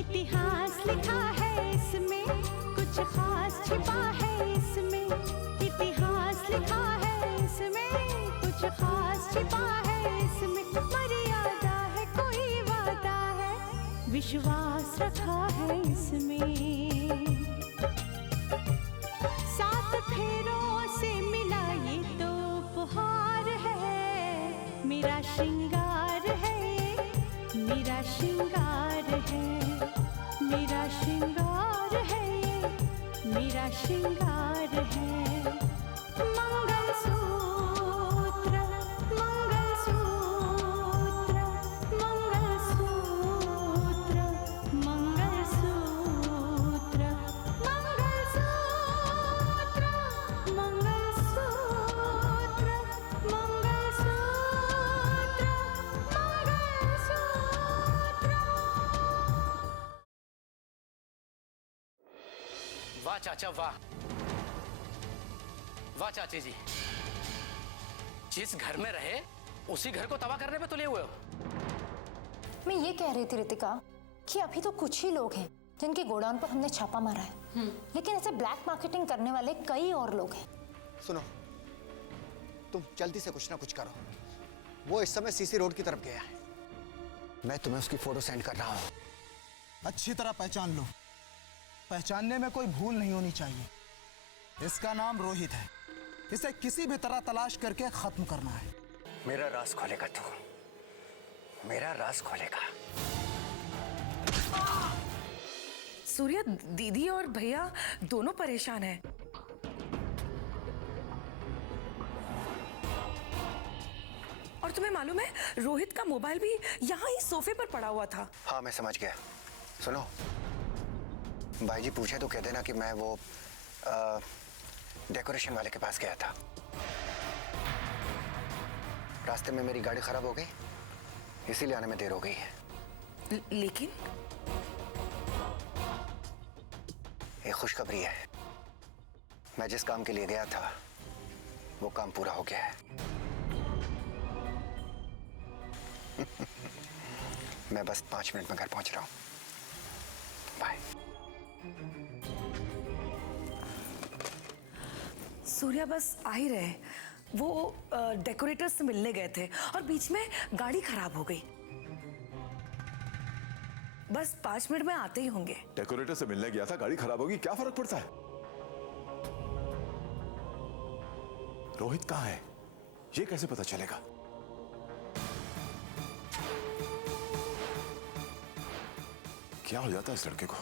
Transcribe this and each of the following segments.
इतिहास लिखा है इसमें, कुछ खास छिपा है इसमें। इतिहास लिखा है इसमें, कुछ खास छिपा है इसमें। मर्यादा है, कोई वादा है, विश्वास रखा है इसमें। सात फेरों से मिला ये तो उपहार है, मेरा श्रृंगार है, मेरा श्रृंगार है, मेरा श्रृंगार है, मेरा श्रृंगार है। मंगलसूत्र, मंगलसूत्र, मंगलसूत्र, मंगलसूत्र, मंगलसूत्र, मंगलसूत्र, मंगलसूत्र। वाह चाचा वाह, वाह चाची जी, जिस घर में रहे उसी घर को तबाह करने पे तुले हुए हो। मैं ये कह रही थी रितिका कि अभी तो कुछ ही लोग हैं जिनके गोडाउन पर हमने छापा मारा है, लेकिन ऐसे ब्लैक मार्केटिंग करने वाले कई और लोग हैं। सुनो, तुम जल्दी से कुछ ना कुछ करो। वो इस समय सीसी रोड की तरफ गया है। मैं तुम्हें उसकी फोटो सेंड कर रहा हूँ। अच्छी तरह पहचान लो, पहचानने में कोई भूल नहीं होनी चाहिए। इसका नाम रोहित है, इसे किसी भी तरह तलाश करके खत्म करना है। मेरा राज खोलेगा तू, मेरा राज खोलेगा। सूर्या, दीदी और भैया दोनों परेशान हैं। और तुम्हें मालूम है, रोहित का मोबाइल भी यहाँ ही सोफे पर पड़ा हुआ था। हाँ मैं समझ गया। सुनो, भाई जी पूछे तो कह देना कि मैं वो डेकोरेशन वाले के पास गया था। रास्ते में मेरी गाड़ी खराब हो गई, इसीलिए आने में देर हो गई है। लेकिन एक खुशखबरी है, मैं जिस काम के लिए गया था वो काम पूरा हो गया है। मैं बस 5 मिनट में घर पहुंच रहा हूं। बाय। सूर्या बस आ ही रहे। वो डेकोरेटर्स से मिलने गए थे और बीच में गाड़ी खराब हो गई। बस 5 मिनट में आते ही होंगे। डेकोरेटर से मिलने गया था, गाड़ी खराब होगी, क्या फर्क पड़ता है? रोहित कहाँ है, ये कैसे पता चलेगा? क्या हो जाता है इस लड़के को?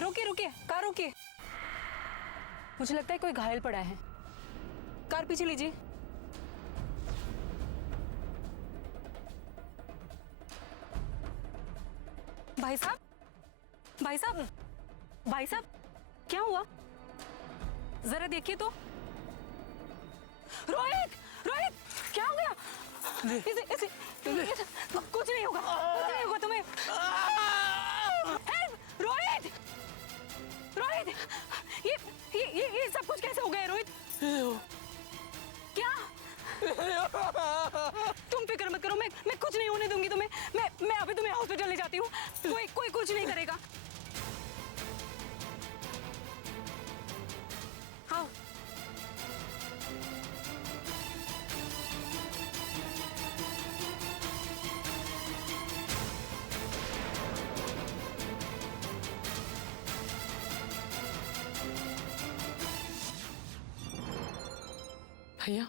रुकिए रुकिए, कार रुकिए। मुझे लगता है कोई घायल पड़ा है। कार पीछे लीजिए। भाई साहब, भाई साहब, भाई साहब, क्या हुआ? जरा देखिए तो। रोहित, रोहित, क्या हो गया? इसे कुछ नहीं होगा, कुछ नहीं होगा तुम्हें। हेल्प! रोहित, रोहित, ये सब कुछ कैसे हो गया रोहित? क्या? तुम फिक्र मत करो, मैं कुछ नहीं होने दूंगी तुम्हें। मैं अभी तुम्हें हॉस्पिटल ले जाती हूँ। कोई कुछ नहीं करेगा। हाँ। भैया,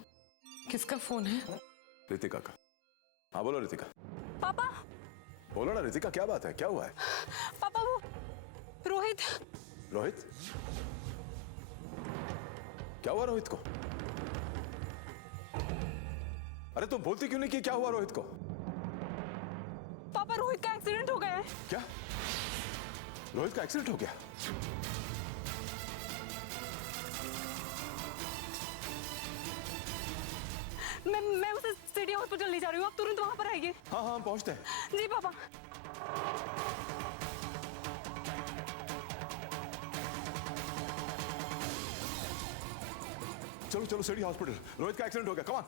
किसका फोन है? रितिका का। हाँ बोलो रितिका। पापा, बोलो ना रितिका, क्या बात है, क्या हुआ है? पापा वो रोहित। रोहित? क्या हुआ रोहित को? अरे तुम बोलती क्यों नहीं कि क्या हुआ रोहित को? पापा रोहित का एक्सीडेंट हो गया है। क्या? रोहित का एक्सीडेंट हो गया? मैं उसे सिटी हॉस्पिटल ले जा रही हूँ, आप तुरंत वहां पर आइए। हाँ हाँ, हम पहुंचते हैं। जी पापा। चलो चलो सिटी हॉस्पिटल, रोहित का एक्सीडेंट हो गया, कम ऑन।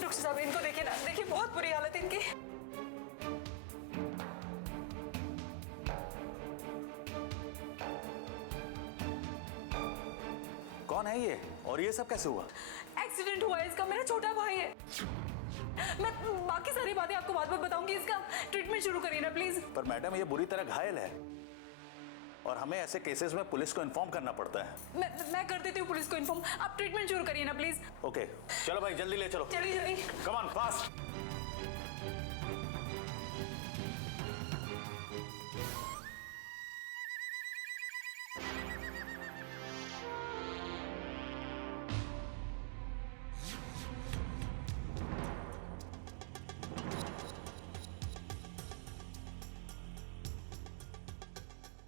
डॉक्टर साहब इनको देखिए ना, देखिए बहुत बुरी हालत है इनकी। कौन है ये और ये सब कैसे हुआ? एक्सीडेंट हुआ है इसका, मेरा छोटा भाई है। मैं बाकी सारी बातें आपको बाद में बताऊंगी, इसका ट्रीटमेंट शुरू करिए ना प्लीज। पर मैडम ये बुरी तरह घायल है और हमें ऐसे केसेस में पुलिस को इन्फॉर्म करना पड़ता है। मैं कर देती हूँ पुलिस को इन्फॉर्म, आप ट्रीटमेंट शुरू करिए ना प्लीज। ओके चलो भाई जल्दी ले चलो। जल्दी जल्दी। Come on fast.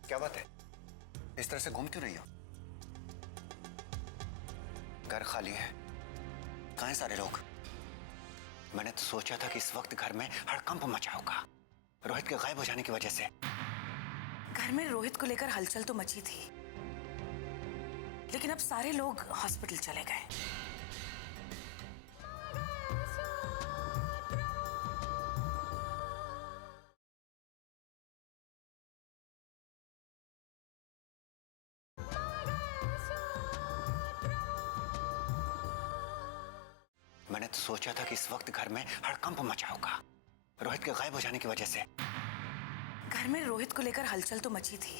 क्या बात है, इस तरह से घूम क्यों रही हो? घर खाली है, कहाँ हैं सारे लोग? मैंने तो सोचा था कि इस वक्त घर में हड़कंप मचा होगा रोहित के गायब हो जाने की वजह से। घर में रोहित को लेकर हलचल तो मची थी, लेकिन अब सारे लोग हॉस्पिटल चले गए। मैंने तो सोचा था कि इस वक्त घर में हड़कंप मचा होगा रोहित के गायब हो जाने की वजह से। घर में रोहित को लेकर हलचल तो मची थी,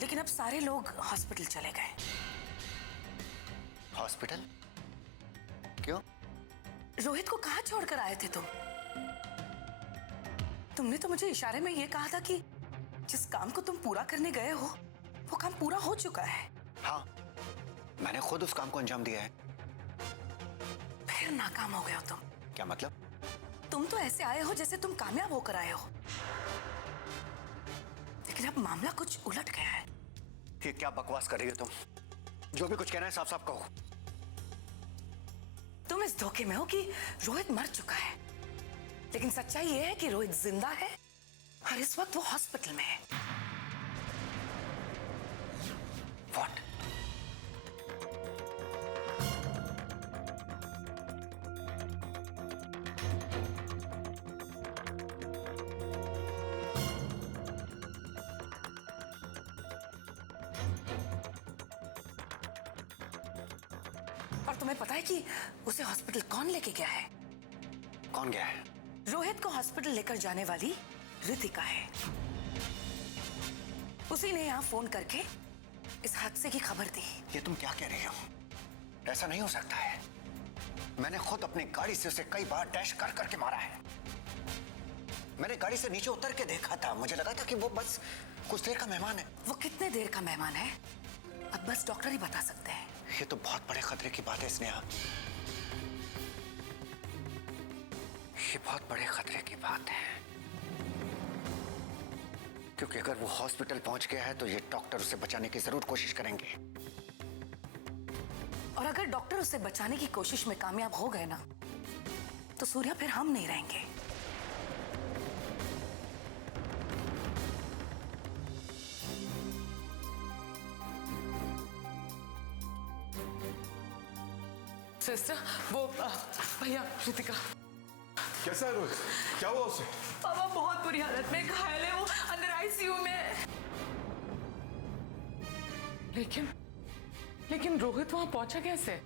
लेकिन अब सारे लोग हॉस्पिटल चले गए। हॉस्पिटल? क्यों? रोहित को कहाँ छोड़कर आए थे तुम? तुमने तो मुझे इशारे में यह कहा था कि जिस काम को तुम पूरा करने गए हो वो काम पूरा हो चुका है। हाँ, मैंने खुद उस काम को अंजाम दिया है। फिर नाकाम हो गए हो तुम। क्या मतलब? तुम तो ऐसे आए हो जैसे तुम कामयाब होकर आए हो, लेकिन अब मामला कुछ उलट गया है। ये क्या बकवास कर रही हो तुम? जो भी कुछ कहना है साफ साफ कहो। तुम इस धोखे में हो कि रोहित मर चुका है, लेकिन सच्चाई ये है कि रोहित जिंदा है और इस वक्त वो हॉस्पिटल में है। What? और तुम्हें पता है कि उसे हॉस्पिटल कौन लेके गया है? कौन गया है? रोहित को हॉस्पिटल लेकर जाने वाली रितिका है। उसी ने यहाँ फोन करके इस हादसे की खबर दी। ये तुम क्या कह रही हो? ऐसा नहीं हो सकता है। मैंने खुद अपनी गाड़ी से उसे कई बार डैश कर करके मारा है। मैंने गाड़ी से नीचे उतर के देखा था, मुझे लगा था कि वो बस कुछ देर का मेहमान है। वो कितने देर का मेहमान है अब बस डॉक्टर ही बता सकते हैं। ये तो बहुत बड़े खतरे की बात है स्नेहा। ये बहुत बड़े खतरे की बात है, क्योंकि अगर वो हॉस्पिटल पहुंच गया है तो ये डॉक्टर उसे बचाने की जरूर कोशिश करेंगे। और अगर डॉक्टर उसे बचाने की कोशिश में कामयाब हो गए ना, तो सूर्या फिर हम नहीं रहेंगे। सिस्टर, वो भैया रितिका। कैसा है रोहित? क्या हुआ उसे? पापा बहुत बुरी हालत में घायल है, वो अंदर आईसीयू में है। लेकिन रोहित वहां पहुंचा कैसे?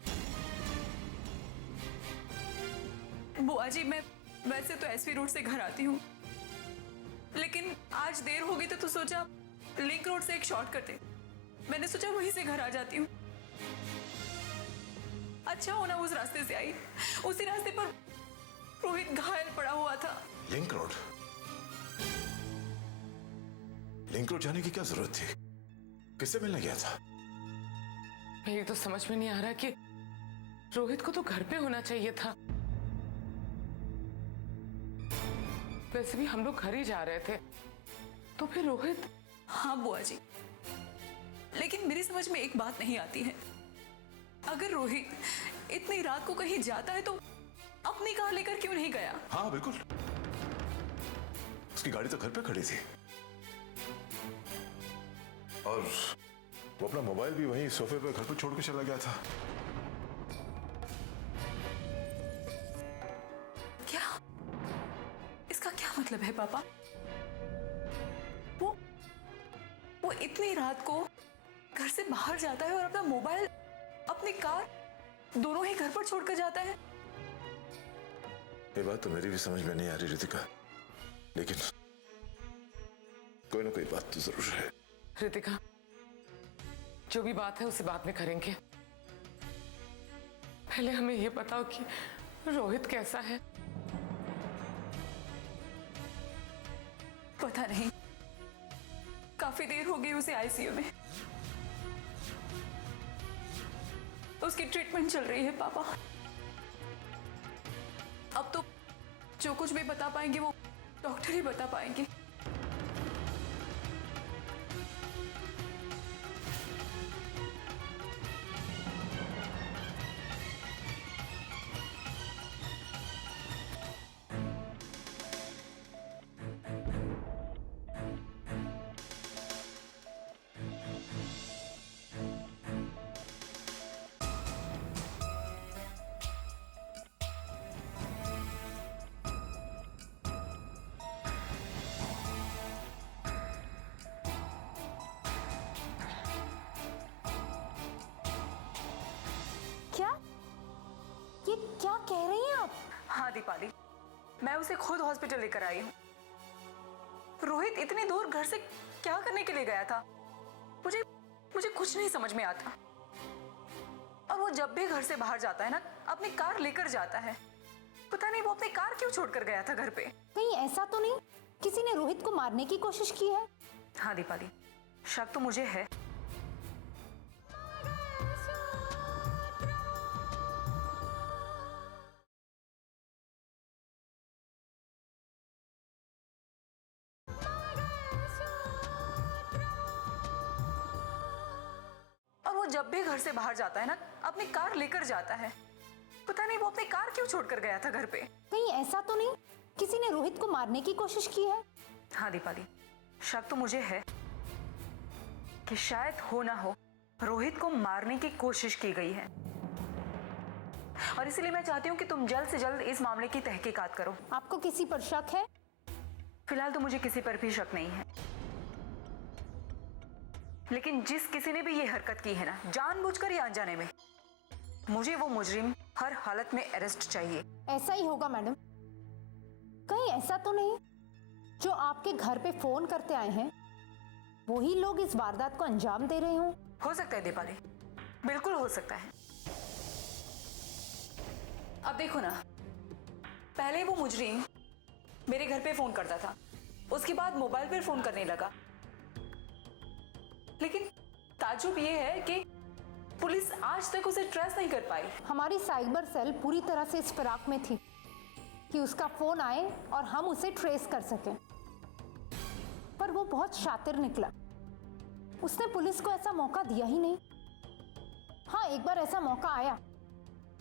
बुआ जी, मैं वैसे तो एसवी रोड से घर आती हूँ, लेकिन आज देर हो गई तो सोचा लिंक रोड से एक शॉर्ट करते। मैंने सोचा वहीं से घर आ जाती हूँ। अच्छा होना उस रास्ते से आई। उसी रास्ते पर रोहित घायल पड़ा हुआ था। Link road? लिंक रोड जाने की क्या जरूरत थी? किससे मिलने गया था? मेरी तो समझ में नहीं आ रहा कि रोहित को तो घर पे होना चाहिए था। वैसे भी हम लोग घर ही जा रहे थे, तो फिर रोहित? हाँ बुआ जी, लेकिन मेरी समझ में एक बात नहीं आती है। अगर रोहित इतनी रात को कहीं जाता है तो अपनी कार लेकर क्यों नहीं गया? हाँ बिल्कुल, उसकी गाड़ी तो घर पे खड़ी थी और वो अपना मोबाइल भी वहीं सोफे पे घर पे छोड़ के चला गया था। क्या? इसका क्या मतलब है पापा? वो इतनी रात को घर से बाहर जाता है और अपना मोबाइल, अपनी कार दोनों ही घर पर छोड़कर जाता है। ये बात तो मेरी भी समझ में नहीं आ रही रितिका, लेकिन कोई ना कोई बात तो जरूर है। रितिका, जो भी बात है उसे बाद में करेंगे। पहले हमें ये बताओ कि रोहित कैसा है? पता नहीं, काफी देर हो गई उसे आईसीयू में। उसकी ट्रीटमेंट चल रही है पापा। अब तो जो कुछ भी बता पाएंगे वो डॉक्टर ही बता पाएंगे। क्या? ये क्या कह रही हैं आप? हाँ दीपाली, मैं उसे खुद हॉस्पिटल लेकर आई हूँ। रोहित इतनी दूर घर से क्या करने के लिए गया था? मुझे कुछ नहीं समझ में आता। और वो जब भी घर से बाहर जाता है ना, अपनी कार लेकर जाता है। पता नहीं वो अपनी कार क्यों छोड़कर गया था घर पे। कहीं ऐसा तो नहीं किसी ने रोहित को मारने की कोशिश की है? हाँ दीपाली, शक तो मुझे है। जब भी घर से बाहर जाता है ना, अपनी कार लेकर जाता है। पता नहीं वो अपनी कार क्यों छोड़कर गया था घर पे। कहीं ऐसा तो नहीं किसी ने रोहित को मारने की कोशिश की है? हाँ दीपाली, शक तो मुझे है कि शायद हो ना हो रोहित को मारने की कोशिश की गई है। और इसीलिए मैं चाहती हूँ कि तुम जल्द से जल्द इस मामले की तहकीकात करो। आपको किसी पर शक है? फिलहाल तो मुझे किसी पर भी शक नहीं है, लेकिन जिस किसी ने भी ये हरकत की है ना, जानबूझकर या अनजाने में, मुझे वो मुजरिम हर हालत में अरेस्ट चाहिए। ऐसा ही होगा मैडम। कहीं ऐसा तो नहीं जो आपके घर पे फोन करते आए हैं वही लोग इस वारदात को अंजाम दे रहे हों? हो सकता है दीपाली, बिल्कुल हो सकता है। अब देखो ना, पहले वो मुजरिम मेरे घर पे फोन करता था, उसके बाद मोबाइल पर फोन करने लगा। लेकिन ताज्जुब ये है कि पुलिस आज तक उसे ट्रेस नहीं कर पाई। हमारी साइबर सेल पूरी तरह से इस फिराक में थी कि उसका फोन आए और हम उसे ट्रेस कर सकें, पर वो बहुत शातिर निकला। उसने पुलिस को ऐसा मौका दिया ही नहीं। हाँ, एक बार ऐसा मौका आया,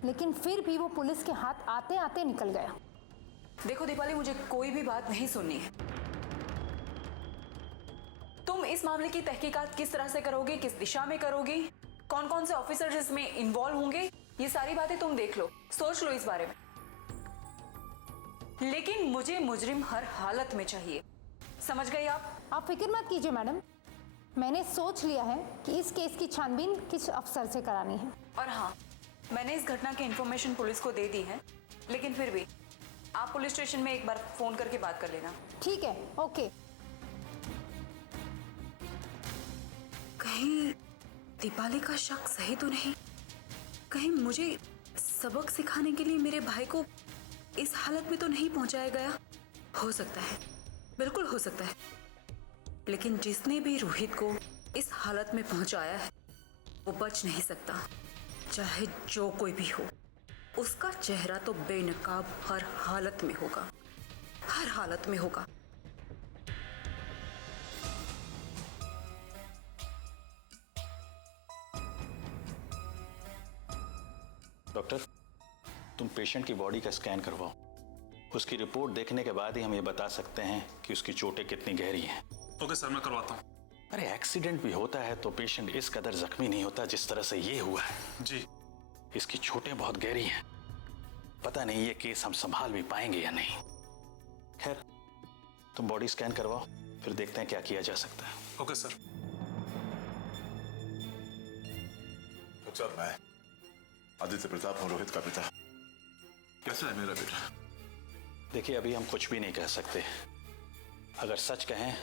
लेकिन फिर भी वो पुलिस के हाथ आते आते निकल गया। देखो दीपाली, मुझे कोई भी बात नहीं सुननी है। तुम इस मामले की तहकीकात किस तरह से करोगे, किस दिशा में करोगी, कौन कौन से ऑफिसर्स इसमें इन्वॉल्व होंगे, ये सारी बातें तुम देख लो, सोच लो इस बारे में। लेकिन मुझे मुजरिम हर हालत में चाहिए, समझ गई आप? आप फिक्र मत कीजिए मैडम, मैंने सोच लिया है कि इस केस की छानबीन किस अफसर से करानी है। और हाँ, मैंने इस घटना की इंफॉर्मेशन पुलिस को दे दी है, लेकिन फिर भी आप पुलिस स्टेशन में एक बार फोन करके बात कर लेना। ठीक है, ओके। कहीं दीपाली का शक सही तो नहीं? कहीं मुझे सबक सिखाने के लिए मेरे भाई को इस हालत में तो नहीं पहुंचाया गया। हो सकता है, बिल्कुल हो सकता है, लेकिन जिसने भी रोहित को इस हालत में पहुंचाया है वो बच नहीं सकता, चाहे जो कोई भी हो। उसका चेहरा तो बेनकाब हर हालत में होगा, हर हालत में होगा। डॉक्टर, तुम पेशेंट की बॉडी का स्कैन करवाओ। उसकी रिपोर्ट देखने के बाद ही हम ये बता सकते हैं कि उसकी चोटें कितनी गहरी हैं। ओके सर, मैं करवाता हूँ। अरे एक्सीडेंट भी होता है तो पेशेंट इस कदर जख्मी नहीं होता जिस तरह से ये हुआ है। जी। इसकी चोटें बहुत गहरी हैं, पता नहीं ये केस हम संभाल भी पाएंगे या नहीं। खैर, तुम बॉडी स्कैन करवाओ, फिर देखते हैं क्या किया जा सकता है। Okay sir. डॉक्टर साहब, मैं आदित्य प्रताप हूँ, रोहित का पिता। कैसा है मेरा बेटा? देखिए, अभी हम कुछ भी नहीं कह सकते। अगर सच कहें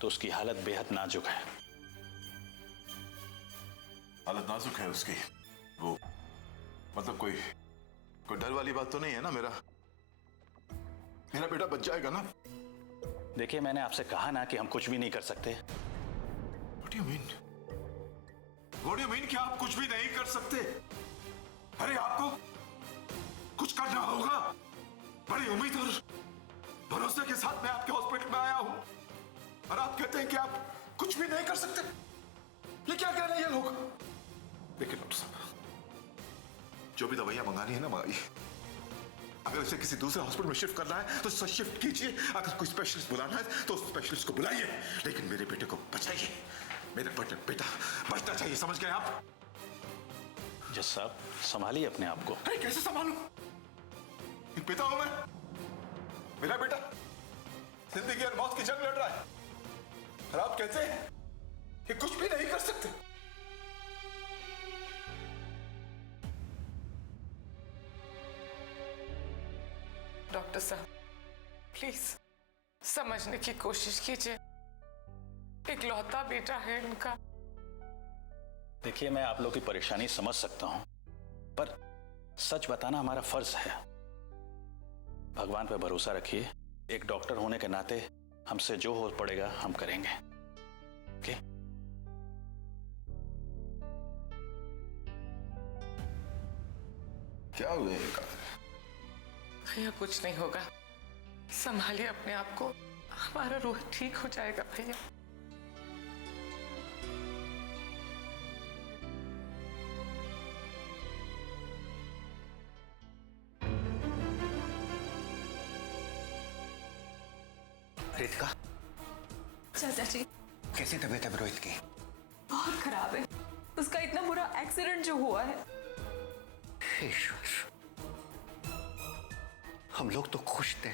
तो उसकी हालत बेहद नाजुक है। हालत नाजुक है उसकी? वो मतलब कोई डर वाली बात तो नहीं है ना? मेरा बेटा बच जाएगा ना? देखिए, मैंने आपसे कहा ना कि हम कुछ भी नहीं कर सकते। What do you mean? What do you mean कि आप कुछ भी नहीं कर सकते? अरे आपको कुछ करना होगा। बड़ी उम्मीद और भरोसे के साथ मैं आपके हॉस्पिटल में आया हूं और आप कहते हैं कि आप कुछ भी नहीं कर सकते। ये क्या कह रहे हैं ये लोग? देखिए डॉक्टर साहब, जो भी दवाइयां मंगानी है ना, मंगाइए। अगर उसे किसी दूसरे हॉस्पिटल में शिफ्ट करना है तो उसे शिफ्ट कीजिए। अगर कोई स्पेशलिस्ट बुलाना है तो स्पेशलिस्ट को बुलाइए, लेकिन मेरे बेटे को बचाइए। मेरा बेटा बचना चाहिए, समझ गए आप? जज साहब, संभालिए अपने आप को। अरे कैसे संभालूं? एक पिता हूं मैं। मेरा बेटा जिंदगी और मौत की जंग लड़ रहा है और आप कहते हैं कि कुछ भी नहीं कर सकते। डॉक्टर साहब, प्लीज समझने की कोशिश कीजिए। इकलौता बेटा है इनका। देखिए, मैं आप लोग की परेशानी समझ सकता हूं, पर सच बताना हमारा फर्ज है। भगवान पे भरोसा रखिए। एक डॉक्टर होने के नाते हमसे जो हो पड़ेगा हम करेंगे। ओके? क्या हुआ? भैया कुछ नहीं होगा, संभालिए अपने आप को। हमारा रोहित ठीक हो जाएगा भैया। रितिका, चाचा जी, कैसी तबीयत है रोहित की? बहुत खराब है। उसका इतना बुरा एक्सीडेंट जो हुआ है। ईश्वर, हम लोग तो खुश थे,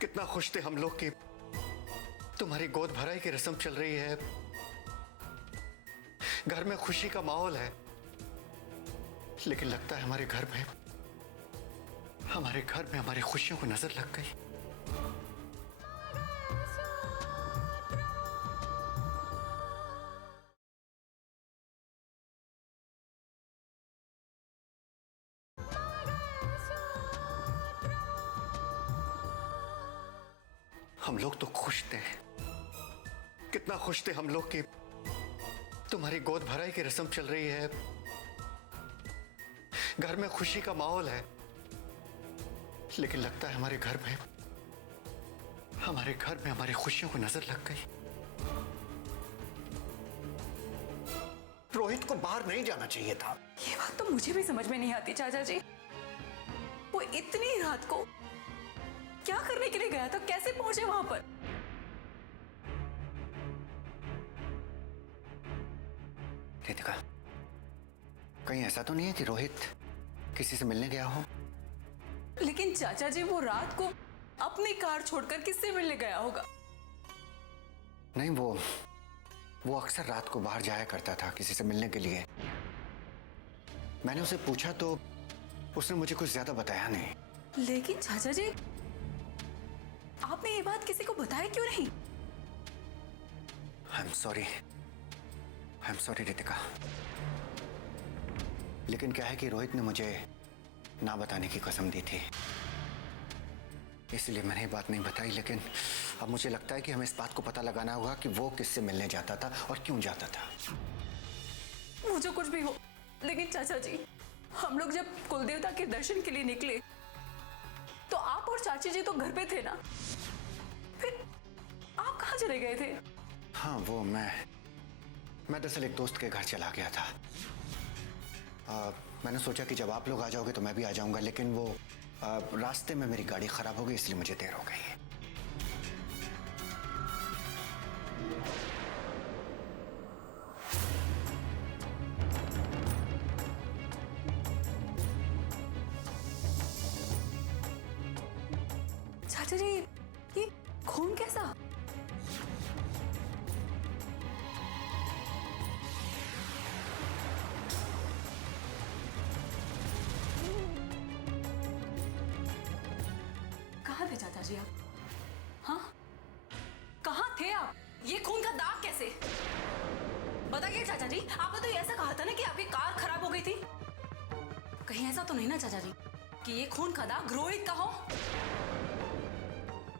कितना खुश थे हम लोग कि तुम्हारी गोद भराई की रस्म चल रही है, घर में खुशी का माहौल है। लेकिन लगता है हमारे घर में हमारी खुशियों को नजर लग गई। हम लोग तो खुश थे, कितना खुश थे हम लोग कि तुम्हारी गोद भराई की रस्म चल रही है, घर में खुशी का माहौल है। लेकिन लगता है हमारे घर में हमारी खुशियों को नजर लग गई। रोहित को बाहर नहीं जाना चाहिए था। ये बात तो मुझे भी समझ में नहीं आती चाचा जी। वो इतनी रात को क्या करने के लिए गया था? कैसे पहुंचे वहां पर? रितिका, कहीं ऐसा तो नहीं है कि रोहित किसी से मिलने गया हो? लेकिन चाचा जी, वो रात को अपनी कार छोड़कर किससे मिलने गया होगा? नहीं, वो अक्सर रात को बाहर जाया करता था किसी से मिलने के लिए। मैंने उसे पूछा तो उसने मुझे कुछ ज्यादा बताया नहीं। लेकिन चाचा जी, आपने ये बात किसी को बताया क्यों नहीं? I am sorry Ritika. लेकिन क्या है कि रोहित ने मुझे ना बताने की कसम दी थी, इसलिए मैंने ये बात नहीं बताई। लेकिन अब मुझे लगता है कि हमें इस बात को पता लगाना होगा कि वो किससे मिलने जाता था और क्यों जाता था। मुझे कुछ भी हो, लेकिन चाचा जी, हम लोग जब कुलदेवता के दर्शन के लिए निकले तो आप और चाची जी तो घर पे थे ना, फिर आप कहाँ चले गए थे? हाँ, वो मैं दरअसल एक दोस्त के घर चला गया था। मैंने सोचा कि जब आप लोग आ जाओगे तो मैं भी आ जाऊंगा, लेकिन वो रास्ते में मेरी गाड़ी खराब हो गई, इसलिए मुझे देर हो गई। चाचा जी, ये खून कैसा? कहाँ थे चाचा जी आप? हाँ, कहाँ थे आप? ये खून का दाग कैसे? बताइए चाचा जी, आपने तो ऐसा कहा था ना कि आपकी कार खराब हो गई थी। कहीं ऐसा तो नहीं ना चाचा जी कि ये खून का दाग रोहित का हो?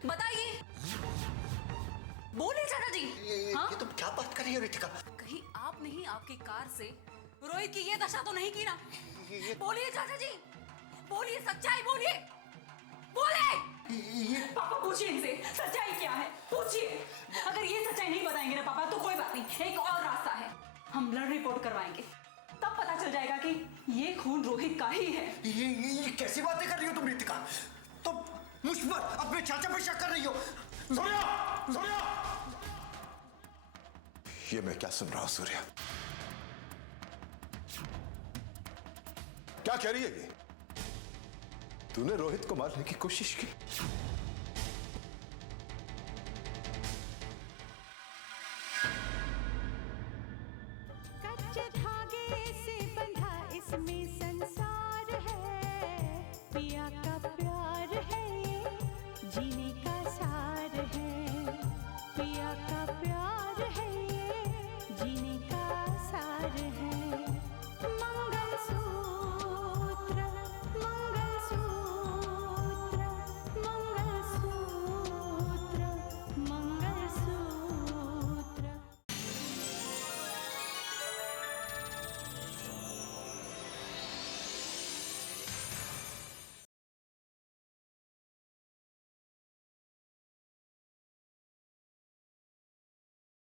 बताइए, बोलिए चाचा जी। हाँ? ये तुम क्या बात कर रही हो रितिका? कहीं आपने ही आपकी कार से रोहित की ये दशा तो नहीं की ना? बोलिए चाचा जी, बोलिए, सच्चाई बोलिए, बोले। पापा पूछिए इनसे सच्चाई क्या है, पूछिए। अगर ये सच्चाई नहीं बताएंगे ना पापा तो कोई बात नहीं, एक और रास्ता है, हम ब्लड रिपोर्ट करवाएंगे, तब पता चल जाएगा कि ये खून रोहित का ही है। ये कैसी बातें कर रही हो तुम रितिका? तुम मुझ पर, अपने चाचा पर शक कर रही हो। सूर्या! ये मैं क्या सुन रहा हूं सूर्या? क्या कह रही है ये? तूने रोहित को मारने की कोशिश की?